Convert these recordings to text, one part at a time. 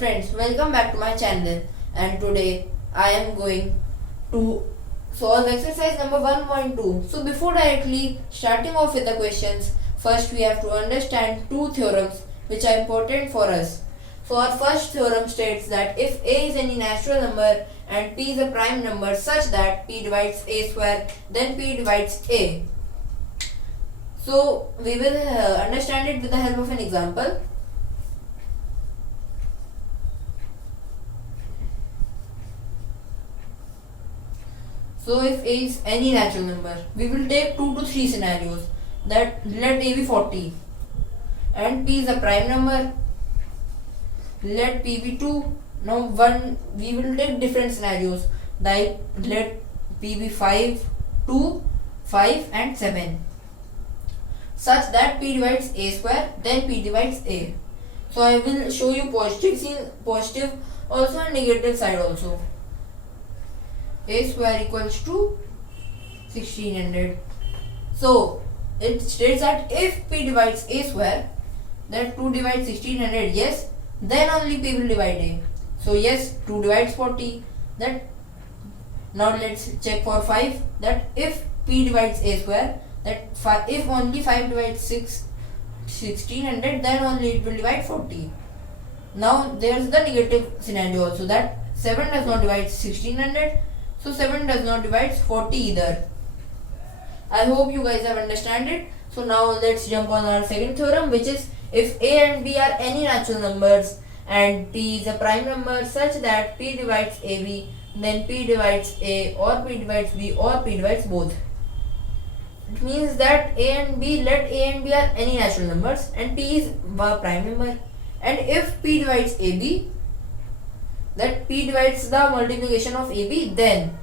friends, welcome back to my channel, and today I am going to solve exercise number 1.2. So before directly starting off with the questions, first we have to understand two theorems which are important for us. So our first theorem states that if a is any natural number and p is a prime number such that p divides a square, then p divides a. So we will understand it with the help of an example. So if a is any natural number, we will take 2 to 3 scenarios. That let a be 40 and p is a prime number. Let p be 2. Now we will take different scenarios, like let p be 5, 2, 5 and 7, such that p divides a square, then p divides a. So I will show you positive also and negative side also. A square equals to 1600. So it states that if p divides a square, then 2 divides 1600, yes, then only p will divide a. So yes, 2 divides 40. That now let's check for 5, that if p divides a square, that if only 5 divides 1600, then only it will divide 40. Now there is the negative scenario also, that 7 does not divide 1600, so 7 does not divide 40 either. I hope you guys have understand it. So now let's jump on our second theorem, which is if a and b are any natural numbers and p is a prime number such that p divides ab, then p divides a, or p divides b, or p divides both. It means that a and b, let a and b are any natural numbers and p is a prime number, and if p divides ab, that p divides the multiplication of ab, then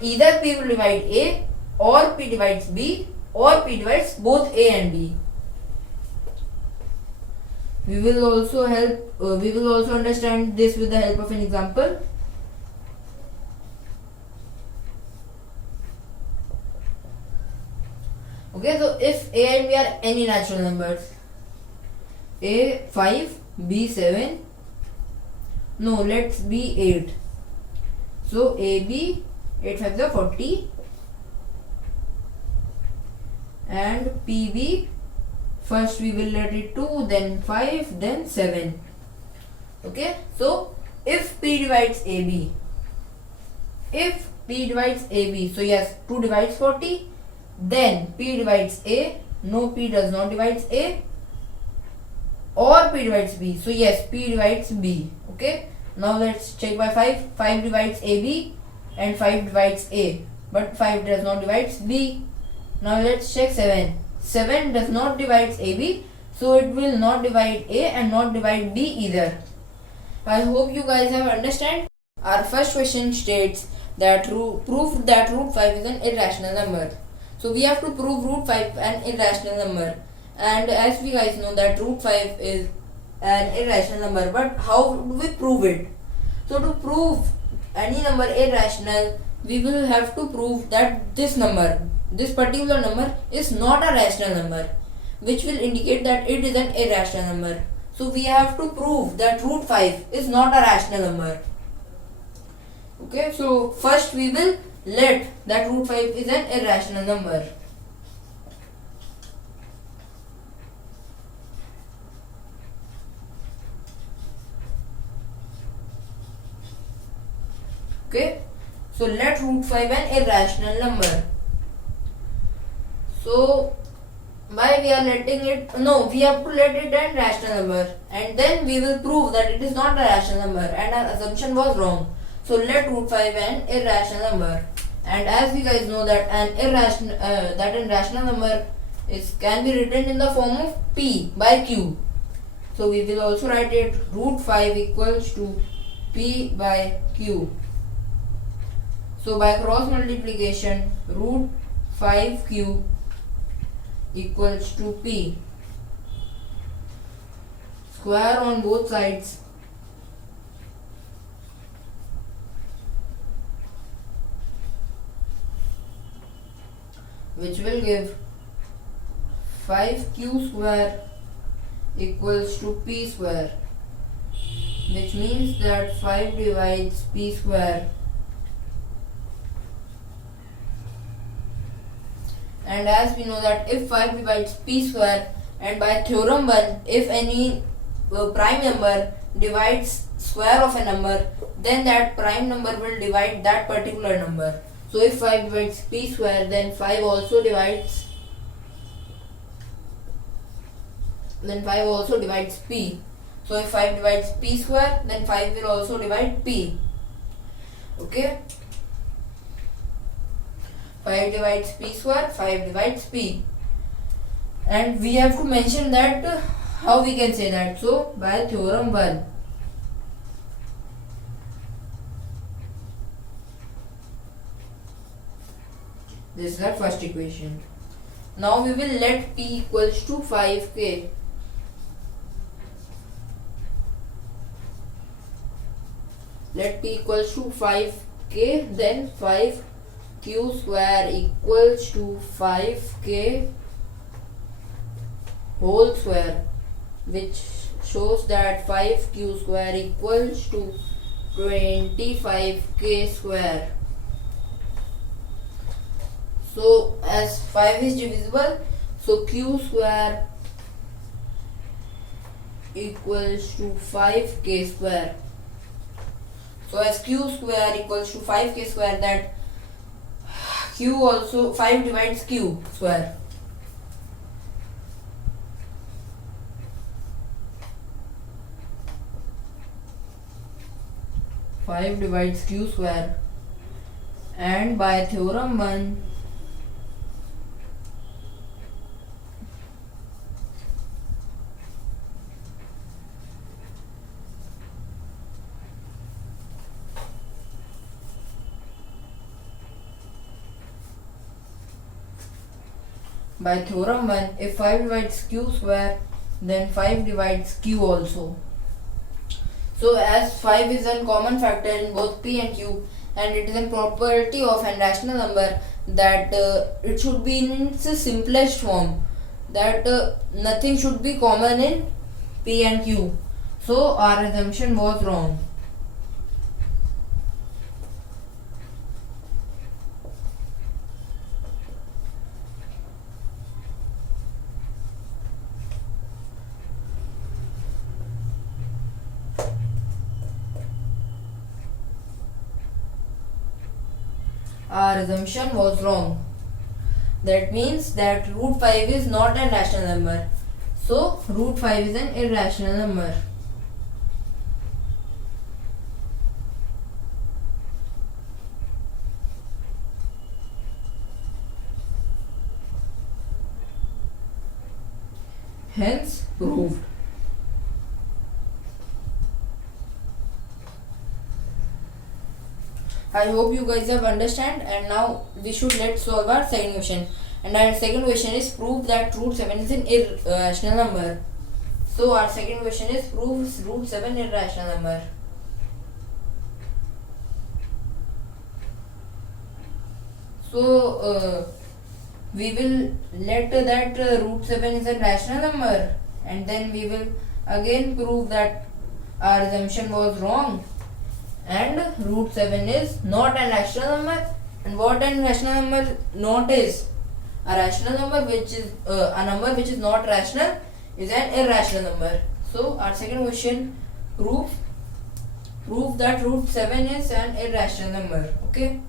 either p will divide a, or p divides b, or p divides both a and b. We will also understand this with the help of an example. Okay, so if a and b are any natural numbers, a 5, b 7, no, let's be 8. So ab 8 5 is 40 and pb, first we will let it 2, then 5, then 7. Okay, so if p divides ab, so yes, 2 divides 40, then p divides a, no, p does not divides a, or p divides b, so yes, p divides b. Okay, now let's check by 5 divides ab and 5 divides a, but 5 does not divides b. Now let's check 7 does not divides ab, so it will not divide a and not divide b either. I hope you guys have understand. Our first question states that prove that root 5 is an irrational number. So we have to prove root 5 an irrational number, and as we guys know that root 5 is an irrational number, but how do we prove it? So to prove any number irrational, we will have to prove that this particular number is not a rational number, which will indicate that it is an irrational number. So we have to prove that root 5 is not a rational number. Okay, so first we will let that root 5 is an irrational number. Okay, so let root 5 an irrational number. So why we are letting it? No, we have to let it an rational number, and then we will prove that it is not a rational number and our assumption was wrong. So let root 5 an irrational number, and as we guys know that an irrational number can be written in the form of p by q. So we will also write it root 5 equals to p by q. So by cross multiplication, root 5q equals to p, square on both sides, which will give 5q square equals to p square. which means that 5 divides p square. And as we know that if 5 divides p square, and by theorem 1, if any prime number divides square of a number, then that prime number will divide that particular number. So if 5 divides p square, then 5 also divides p. So if 5 divides p square, then 5 will also divide p. Okay, 5 divides p square, 5 divides p. And we have to mention that how we can say that. So by theorem 1, this is our first equation. Now we will let p equals to 5k. Let p equals to 5k, then 5q square equals to 5k whole square, which shows that 5q square equals to 25k square. So as 5 is divisible, so q square equals to 5k square. So as q square equals to 5k square, that q also 5 divides q square. Five divides q square, and by theorem 1, if 5 divides q square, then 5 divides q also. So as 5 is a common factor in both p and q, and it is a property of a rational number that it should be in its simplest form, that nothing should be common in p and q. So our assumption was wrong. Our assumption was wrong. That means that root 5 is not a rational number. So root 5 is an irrational number. Hence proved. I hope you guys have understand, and now we should let's solve our second question. And our second question is prove that root 7 is an irrational number. So our second question is prove root 7 irrational number. So we will let that root 7 is a rational number, and then we will again prove that our assumption was wrong, and root 7 is not a rational number. And what a rational number not is? A rational number which is a number which is not rational is an irrational number. So our second question, prove that root 7 is an irrational number. Okay.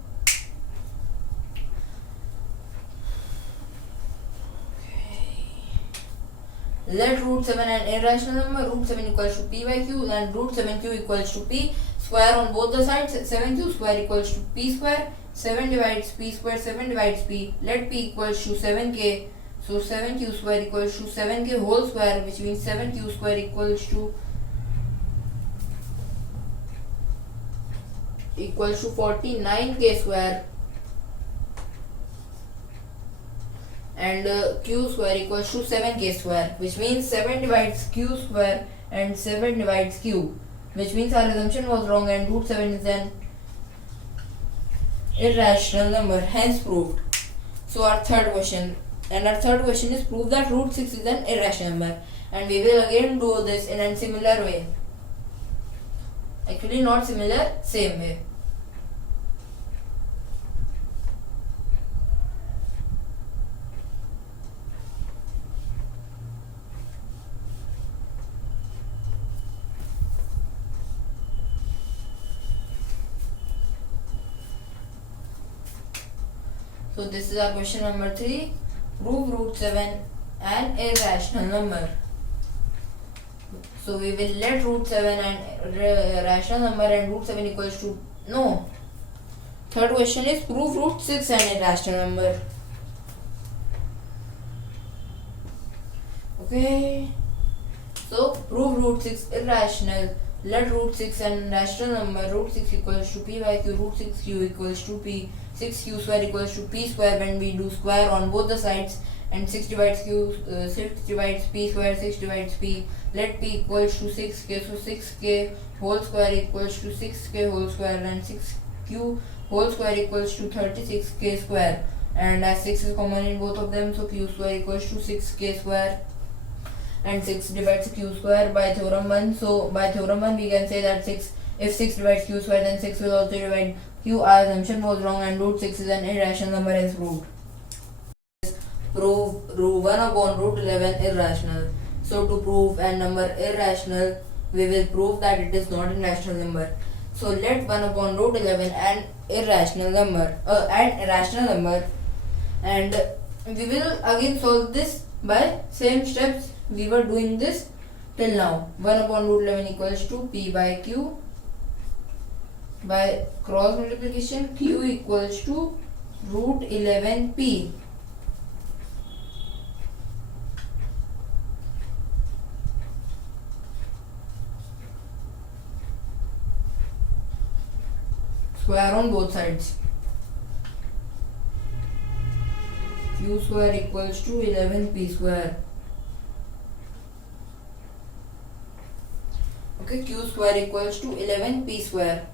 Let root 7 an irrational number. Root 7 equals to p by q, and root 7q equals to p square on both the sides. 7q square equals to p square. 7 divides p square, 7 divides p. Let p equals to 7k. So 7q square equals to 7k whole square, which means 7q square equals to 49k square, and q square equals to 7k square, which means 7 divides q square and 7 divides q, which means our assumption was wrong, and root 7 is an irrational number, hence proved. So our third question, and our third question is prove that root 6 is an irrational number, and we will again do this in a similar way. Actually not similar, same way. So this is our question number 3. Prove root 7 an irrational number. So we will let root 7 and rational number and root 7 equals to no. Third question is prove root 6 an irrational number. Okay. So prove root 6 irrational. Let root 6 an rational number. Root 6 equals to p by q. Root 6q equals to p. 6q square equals to p square when we do square on both the sides, and 6 divides p square, 6 divides p. Let p equals to 6k, so 6k whole square equals to 6k whole square, and 6q whole square equals to 36k square, and as 6 is common in both of them, so q square equals to 6k square, and 6 divides q square by theorem 1. So by theorem 1 we can say that if 6 divides q square, then 6 will also divide q. Our assumption was wrong and root 6 is an irrational number as proved. Prove 1 upon root 11 irrational. So to prove a number irrational, we will prove that it is not a rational number. So let 1 upon root 11 an irrational number, and we will again solve this by same steps we were doing this till now. 1 upon root 11 equals to p by q. By cross multiplication, q equals to root 11p. Square on both sides. Q square equals to 11p square. Okay, q square equals to 11p square.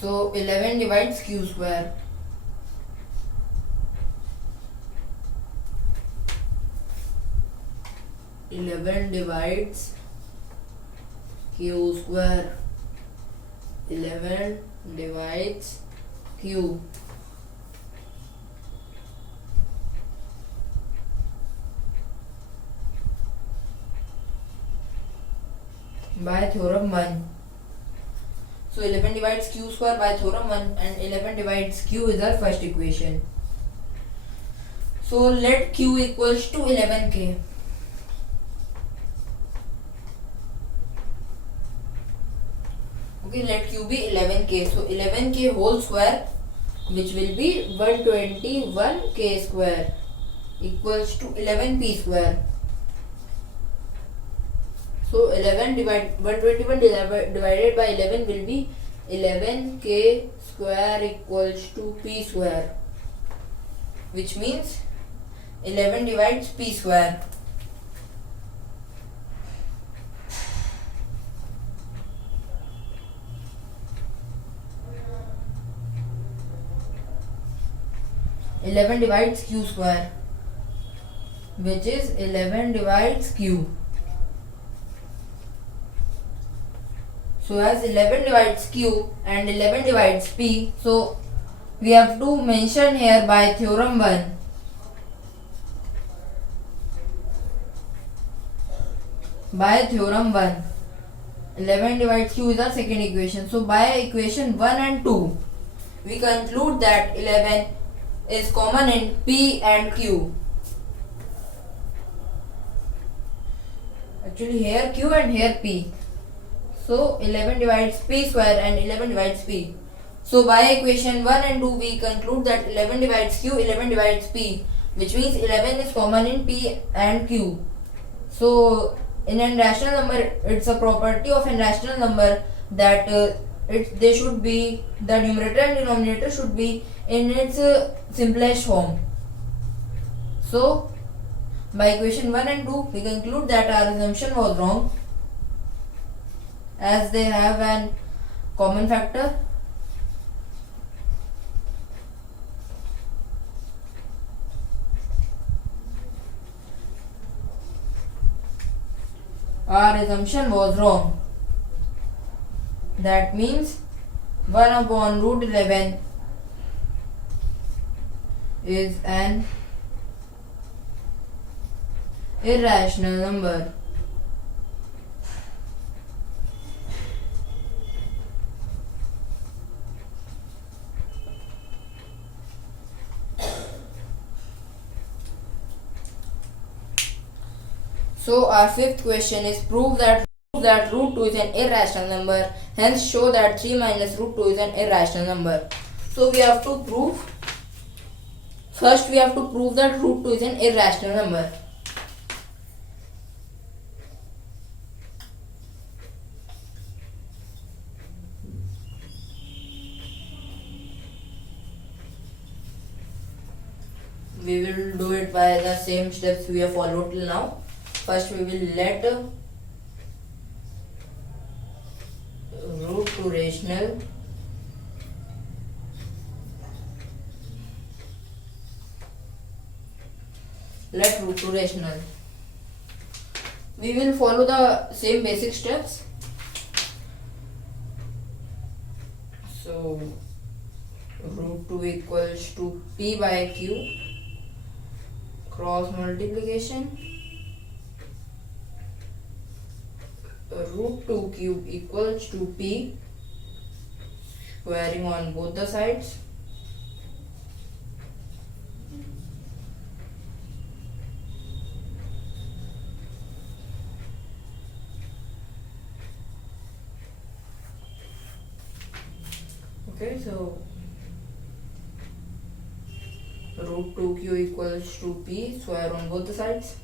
So 11 divides q square. Divides q square. 11 divides q. By theorem 1. So 11 divides q square by theorem 1, and 11 divides q is our first equation. So let q equals to 11k. Okay, let q be 11k. So 11k whole square, which will be 121k square, equals to 11p square. So 121 divided by 11 will be 11k square equals to p square, which means 11 divides p square. Eleven divides q square, which is 11 divides q. So as 11 divides q and 11 divides p, so we have to mention here by theorem 1. By theorem 1, 11 divides q is our second equation. So by equation 1 and 2, we conclude that 11 is common in p and q. Actually here q and here p. So 11 divides p square and 11 divides p. So by equation 1 and 2 we conclude that 11 divides q, 11 divides p, which means 11 is common in p and q. So in a rational number, it's a property of a rational number that they should be, the numerator and denominator should be in its simplest form. So by equation 1 and 2 we conclude that our assumption was wrong, as they have an common factor. our assumption was wrong. That means 1 upon root 11 is an irrational number. So our fifth question is prove that root 2 is an irrational number, hence show that 3 minus root 2 is an irrational number. So we have to prove, first we have to prove that root 2 is an irrational number. We will do it by the same steps we have followed till now. First we will let root 2 rational we will follow the same basic steps. So root 2 equals to p by q cross multiplication, root 2 cube equals to p squaring on both the sides, okay. So root 2q equals to p square on both the sides,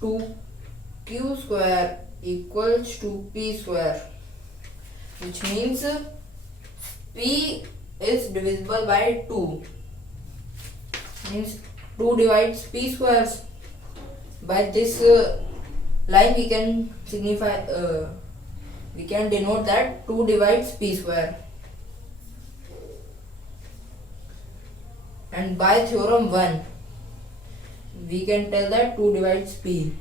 2q square equals to p square, which means p is divisible by 2, means 2 divides p squares. By this line we can signify we can denote that 2 divides p square. And by theorem 1 we can tell that 2 divides p.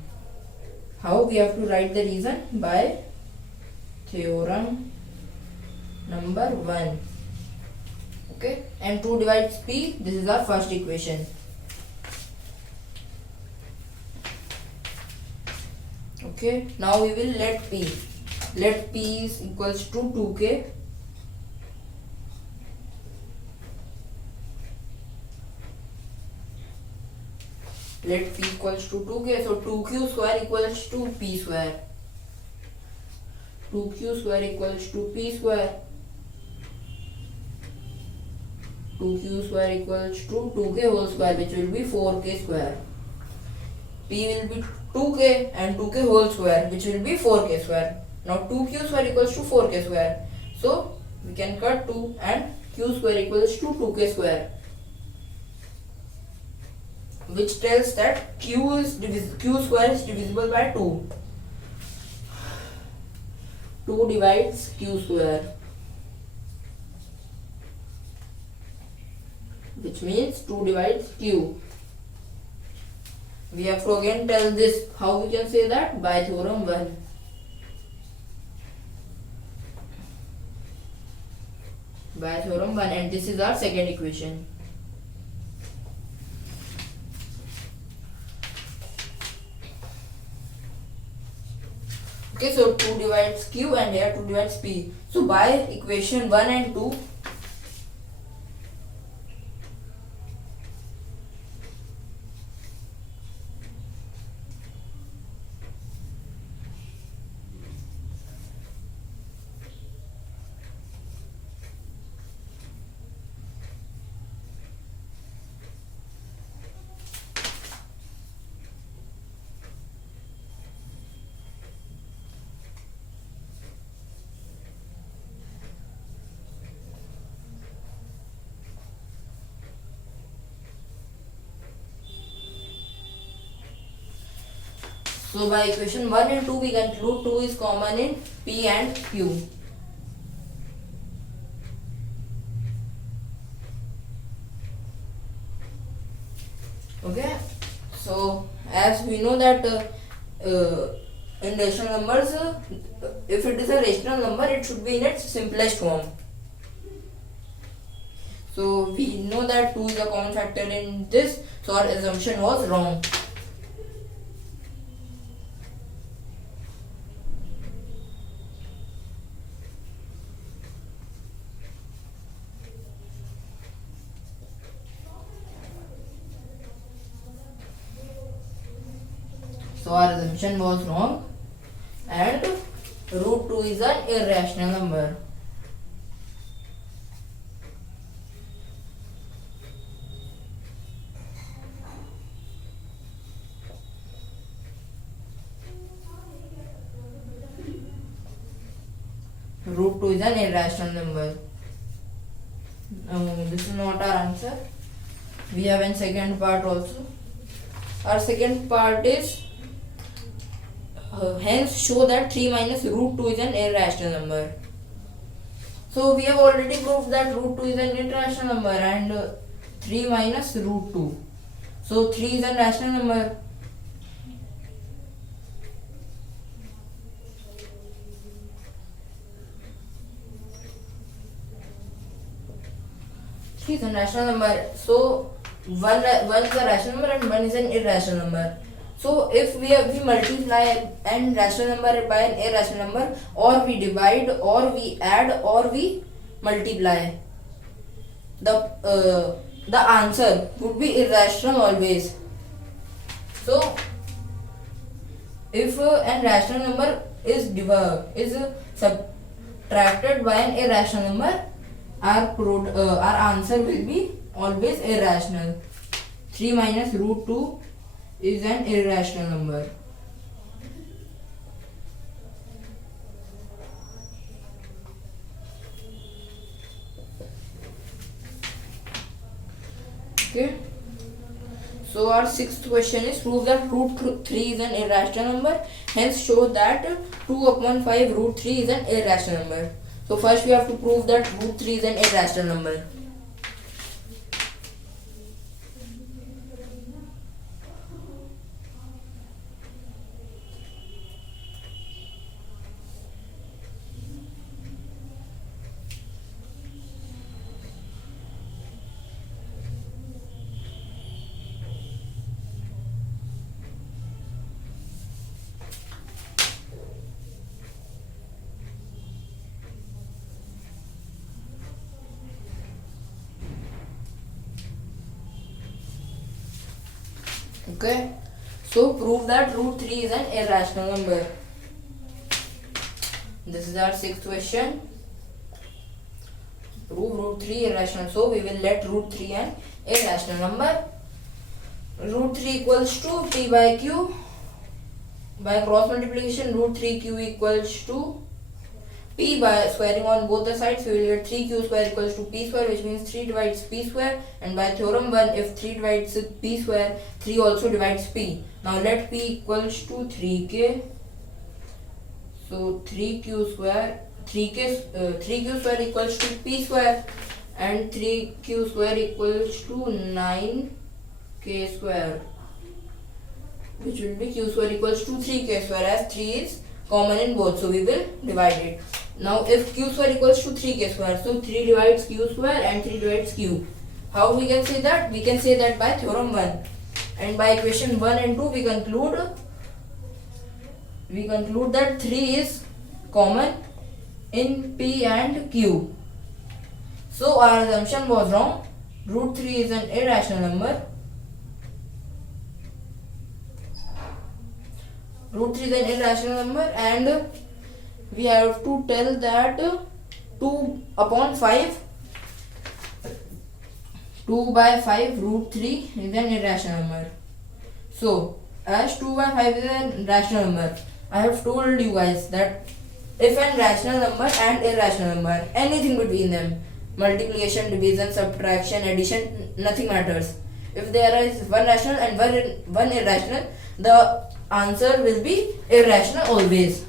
How? We have to write the reason by theorem number 1. Okay, and 2 divides p, this is our first equation. Okay, now we will let p is equals to 2k. Let p equals to 2k, so 2q square equals to p square. 2q square equals to p square. 2q square equals to 2k whole square, which will be 4k square. P will be 2k and 2k whole square, which will be 4k square. Now 2q square equals to 4k square. So we can cut 2 and q square equals to 2k square, which tells that q square is divisible by 2. 2 divides q square, which means 2 divides q. We have to again tell this. How we can say that? By theorem 1. By theorem 1, and this is our second equation. Okay, so 2 divides q and here 2 divides p. So by equation 1 and 2, so by equation 1 and 2 we conclude 2 is common in p and q. Okay, so as we know that in rational numbers, if it is a rational number, it should be in its simplest form. So we know that 2 is a common factor in this, so our assumption was wrong. So our assumption was wrong, and root 2 is an irrational number. Root 2 is an irrational number. This is not our answer. We have a second part also. Our second part is hence show that 3 minus root 2 is an irrational number. So we have already proved that root 2 is an irrational number and 3 minus root 2. So 3 is a rational number. Three is a rational number. So one is a rational number and one is an irrational number. So if we multiply an rational number by an irrational number, or we divide, or we add, or we multiply, the answer would be irrational always. So if an rational number is subtracted by an irrational number, our answer will be always irrational. 3 minus root 2 is an irrational number. Okay. So our sixth question is prove that root 3 is an irrational number. Hence show that 2 upon 5 root 3 is an irrational number. So first we have to prove that root 3 is an irrational number. Okay, so prove that root 3 is an irrational number. This is our sixth question. Prove root 3 irrational. So we will let root 3 an irrational number. Root 3 equals to p by q. By cross multiplication, root 3q equals to p. By squaring on both the sides, we will get 3q square equals to p square, which means 3 divides p square. And by theorem 1, if 3 divides p square, 3 also divides p. Now let p equals to 3k. So 3q square, 3q square equals to p square, and 3q square equals to 9k square, which will be q square equals to 3k square, as 3 is common in both, so we will divide it. Now if q square equals to 3k square, so 3 divides q square and 3 divides q. How we can say that? We can say that by theorem 1, and by equation 1 and 2 we conclude that 3 is common in p and q. So our assumption was wrong. Root 3 is an irrational number. Root 3 is an irrational number, and we have to tell that 2 upon 5, 2 by 5 root 3 is an irrational number. So as 2 by 5 is an rational number, I have told you guys that if an rational number and irrational number, anything between them, multiplication, division, subtraction, addition, nothing matters. If there is one rational and one irrational, the answer will be irrational always.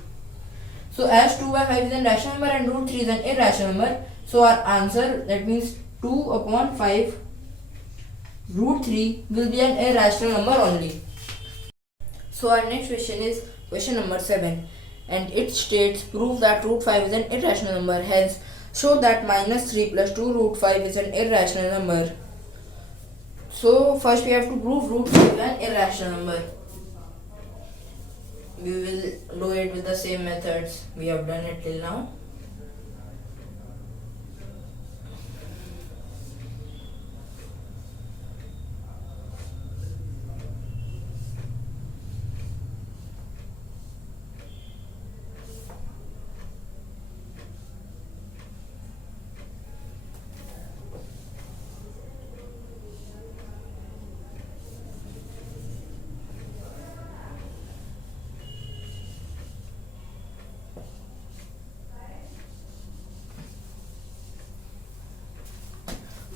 So as 2 by 5 is an rational number and root 3 is an irrational number, so our answer, that means 2 upon 5 root 3 will be an irrational number only. So So our next question is question number 7, and it states prove that root 5 is an irrational number, hence show that minus 3 plus 2 root 5 is an irrational number. So first we have to prove root 5 is an irrational number. We will do it with the same methods we have done it till now.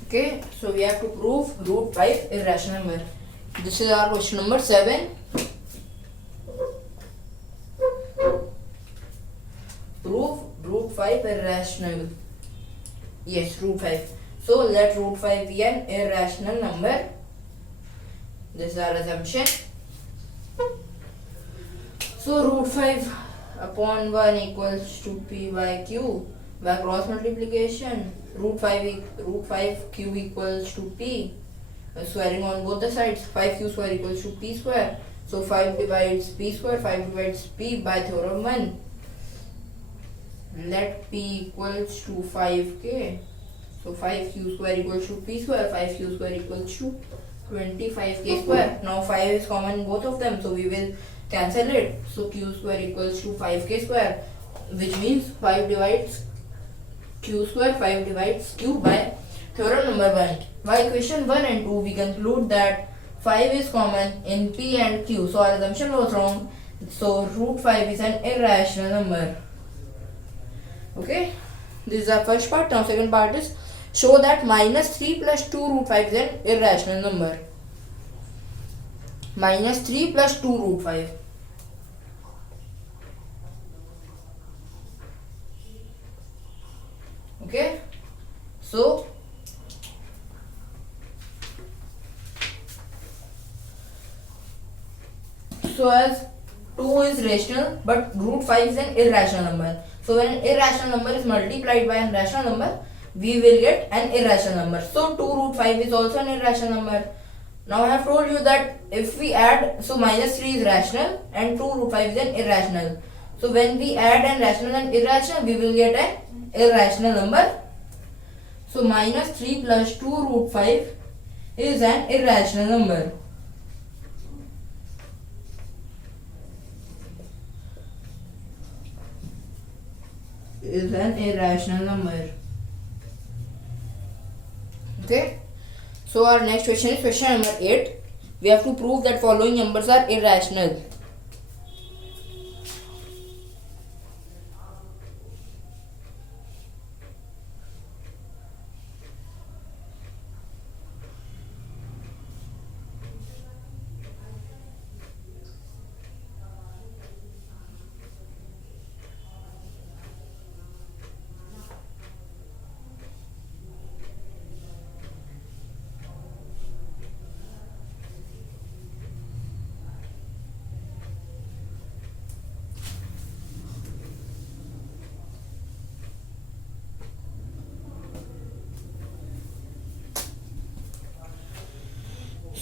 Okay, so we have to prove root 5 irrational number. This is our question number 7. Prove root 5 irrational. Yes, root 5. So let root 5 be an irrational number. This is our assumption. So root 5 upon 1 equals to p by q by cross multiplication. Root 5 q equals to p, squaring on both the sides. 5q square equals to p square. So 5 divides p square, 5 divides p by theorem 1. Let p equals to 5k. So 5q square equals to p square, 5q square equals to 25k square. Now 5 is common in both of them, so we will cancel it. So q square equals to 5k square, which means 5 divides q square, 5 divides q by theorem number 1. By equation 1 and 2 we conclude that 5 is common in p and q. So our assumption was wrong. So root 5 is an irrational number. Okay, this is our first part. Now second part is show that minus 3 plus 2 root 5 is an irrational number. Minus 3 plus 2 root 5. Okay, so as 2 is rational but root 5 is an irrational number. So when an irrational number is multiplied by an rational number, we will get an irrational number. So 2 root 5 is also an irrational number. Now I have told you that if we add, so minus 3 is rational and 2 root 5 is an irrational. So when we add an rational and irrational, we will get an irrational number. So minus 3 plus 2 root 5 is an irrational number. Is an irrational number. Okay. So our next question is question number 8. We have to prove that following numbers are irrational.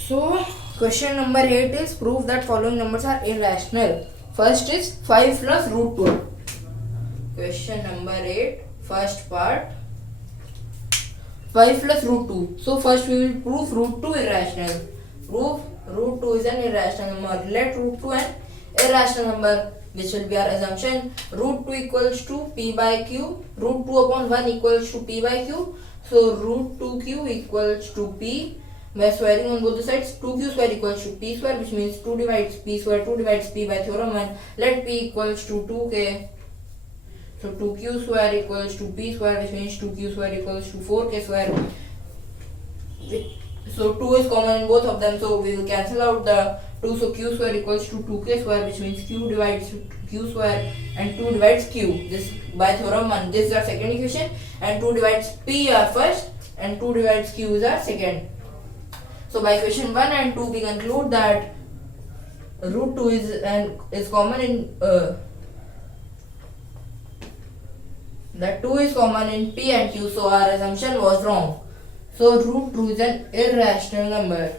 So question number 8 is prove that following numbers are irrational. First is 5 plus root 2. Question number 8, first part, 5 plus root 2. So first we will prove root 2 irrational. Prove root 2 is an irrational number. Let root 2 an irrational number, which will be our assumption. Root 2 equals to p by q. Root 2 upon 1 equals to p by q. So root 2q equals to p. By squaring on both the sides, 2q square equals to p square, which means 2 divides p square, 2 divides p by theorem 1. Let p equals to 2k. So 2q square equals to p square, which means 2q square equals to 4k square. So 2 is common in both of them, so we will cancel out the 2. So q square equals to 2k square, which means q divides q square and 2 divides q. This by theorem 1. This is our second equation, and 2 divides p our first and 2 divides q is our second. So by equation 1 and 2 we conclude that root 2 is common in that 2 is common in P and Q, so our assumption was wrong. So root 2 is an irrational number.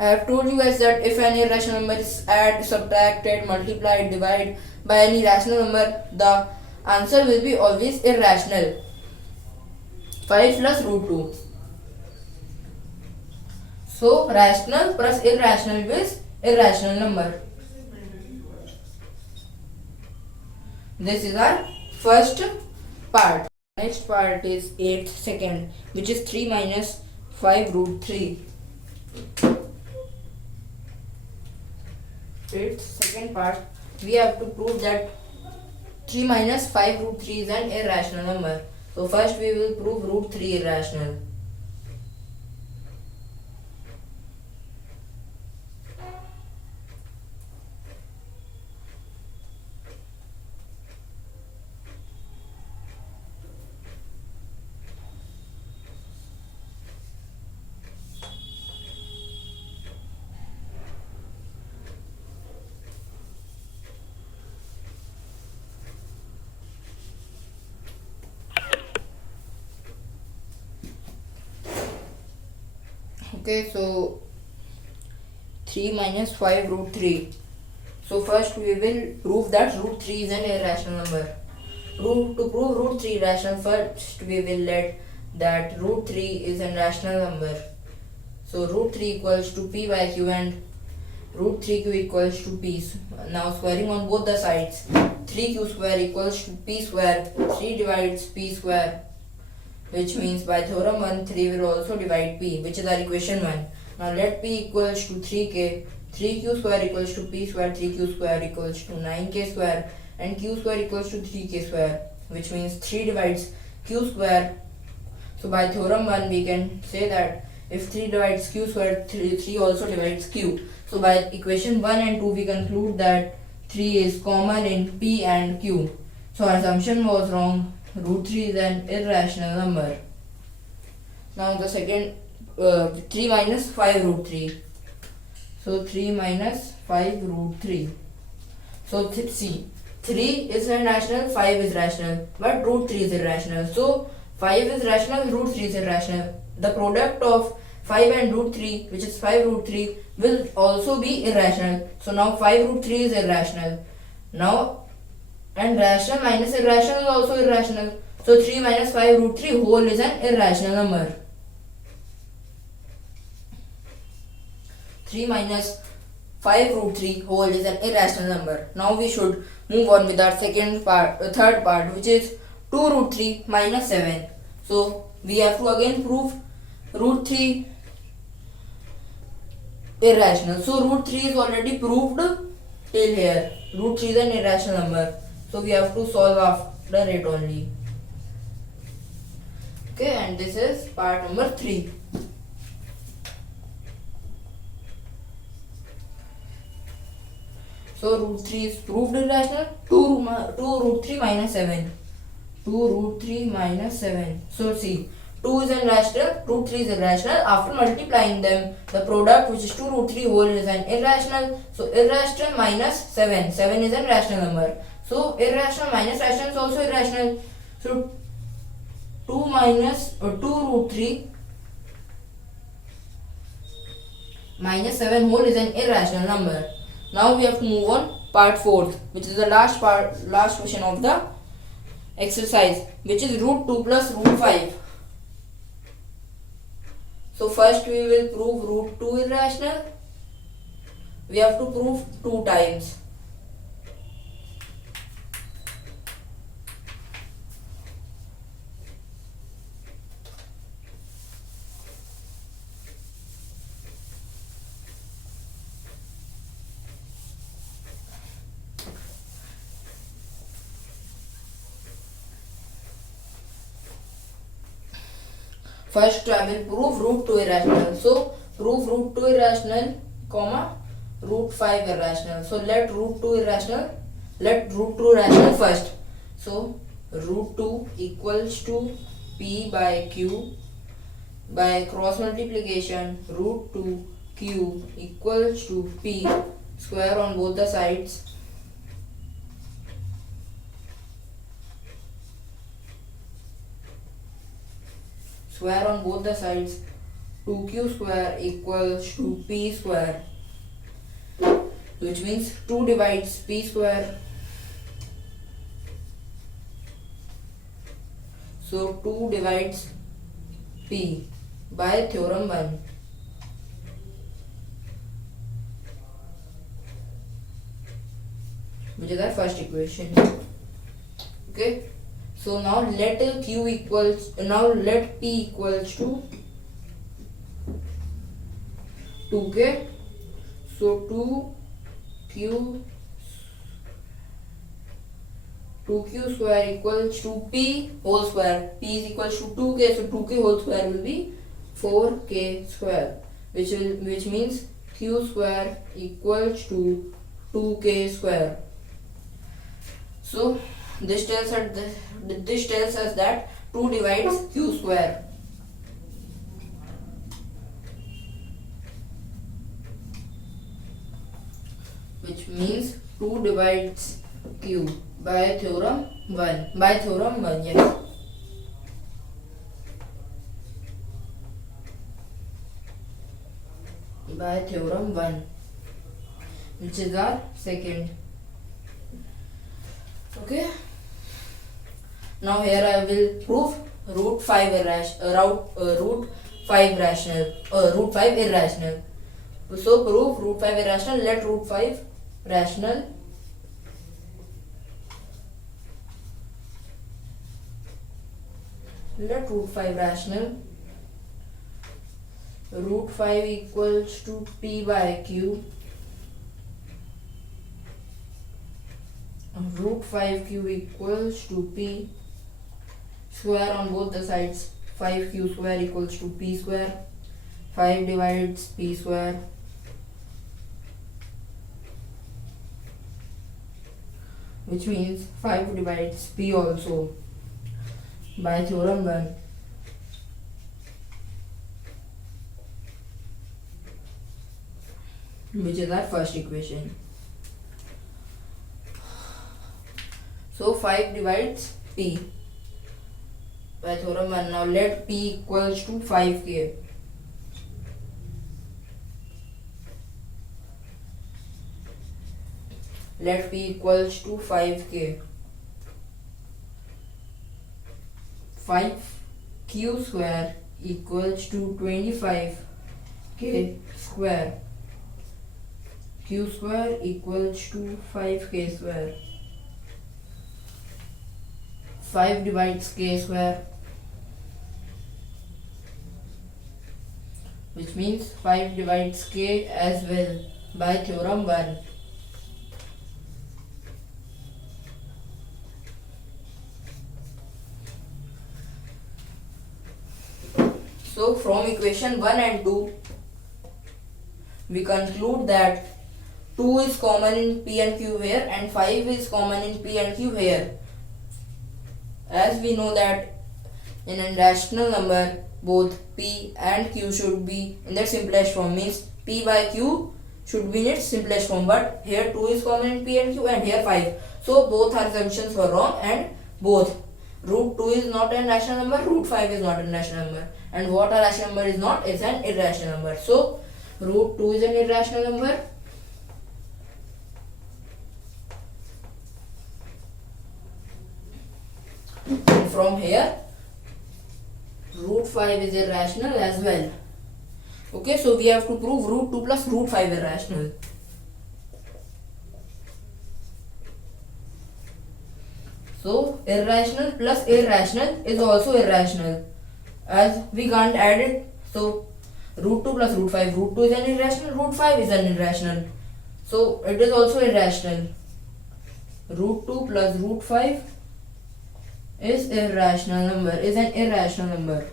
I have told you guys that if an irrational number is add, subtracted, multiplied, divided by any rational number, the answer will be always irrational. 5 plus root 2. So rational plus irrational is irrational number. This is our first part. Next part is 8th second, which is 3 minus 5 root 3. 8th second part, we have to prove that 3 minus 5 root 3 is an irrational number. So first we will prove root 3 irrational. Okay, so 3 minus 5 root 3. So first we will prove that root 3 is an irrational number. To prove root 3 irrational, first we will let that root 3 is a rational number. So root 3 equals to P by Q and root 3Q equals to P. Now squaring on both the sides, 3Q square equals to P square. 3 divides P square, which means by theorem 1, 3 will also divide P, which is our equation 1. Now let P equals to 3K, 3Q square equals to P square, 3Q square equals to 9K square, and Q square equals to 3K square, which means 3 divides Q square. So by theorem 1 we can say that if 3 divides Q square, 3 also divides Q. So by equation 1 and 2 we conclude that 3 is common in P and Q. So our assumption was wrong. Root 3 is an irrational number. Now the second 3 minus 5 root 3. So 3 minus 5 root 3. So see, 3 is irrational, 5 is rational, but root 3 is irrational. So 5 is rational, root 3 is irrational. The product of 5 and root 3, which is 5 root 3, will also be irrational. So now 5 root 3 is irrational. Now and rational minus irrational is also irrational. So 3 minus 5 root 3 whole is an irrational number. 3 minus 5 root 3 whole is an irrational number. Now we should move on with our third part, which is 2 root 3 minus 7. So we have to again prove root 3 irrational. So root 3 is already proved till here. Root 3 is an irrational number. So we have to solve after it only. Okay, and this is part number 3. So root 3 is proved irrational. 2 root 3 minus 7. 2 root 3 minus 7. So see, 2 is irrational, root 3 is irrational. After multiplying them, the product, which is 2 root 3 whole, is an irrational. So irrational minus 7. 7 is a rational number. So irrational minus rational is also irrational. So 2 root 3 minus 7 whole is an irrational number. Now we have to move on part 4th, which is the last question of the exercise, which is root 2 plus root 5. So first we will prove root 2 irrational. We have to prove 2 times. First I will prove root 2 irrational. So prove root 2 irrational, comma root 5 irrational. So let root 2 irrational first. So root 2 equals to P by Q. By cross multiplication, root 2 Q equals to P. square on both the sides. Square on both the sides. 2q square equals to p square, which means 2 divides p square. So 2 divides p by theorem 1. Which is our first equation. Okay. So now let p equals to 2k. So 2q square equals to p whole square. P is equals to 2k, so 2k whole square will be 4k square, which means q square equals to 2k square. So this tells us that 2 divides q square. Which means 2 divides q by theorem 1. Yes. By theorem 1, which is our second. Okay. Now here I will prove root 5 irrational. So prove root 5 irrational. Let root 5 rational. Let root 5 rational. Root 5 equals to p by q. Root 5q equals to p. Square on both the sides. 5q square equals to p square. 5 divides p square. Which means 5 divides p also by theorem 1. Which is our first equation. So 5 divides p by theorem 1. Now let p equals to 5k. Let p equals to 5k. 5q square equals to 25k square. Q square equals to 5k square. 5 divides k square, which means 5 divides k as well by theorem 1. So from equation 1 and 2 we conclude that 2 is common in p and q here and 5 is common in p and q here. As we know that in a rational number both p and q should be in their simplest form, means p by q should be in its simplest form, but here 2 is common in p and q and here 5. So both our assumptions were wrong, and both root 2 is not a rational number, root 5 is not a rational number, and what a rational number is not is an irrational number. So root 2 is an irrational number. And from here root 5 is irrational as well. Okay, so we have to prove root 2 plus root 5 irrational. So irrational plus irrational is also irrational, as we can't add it. So root 2 plus root 5, root 2 is an irrational, root 5 is an irrational, so it is also irrational. Root 2 plus root 5 is an irrational number.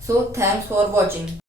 So thanks for watching.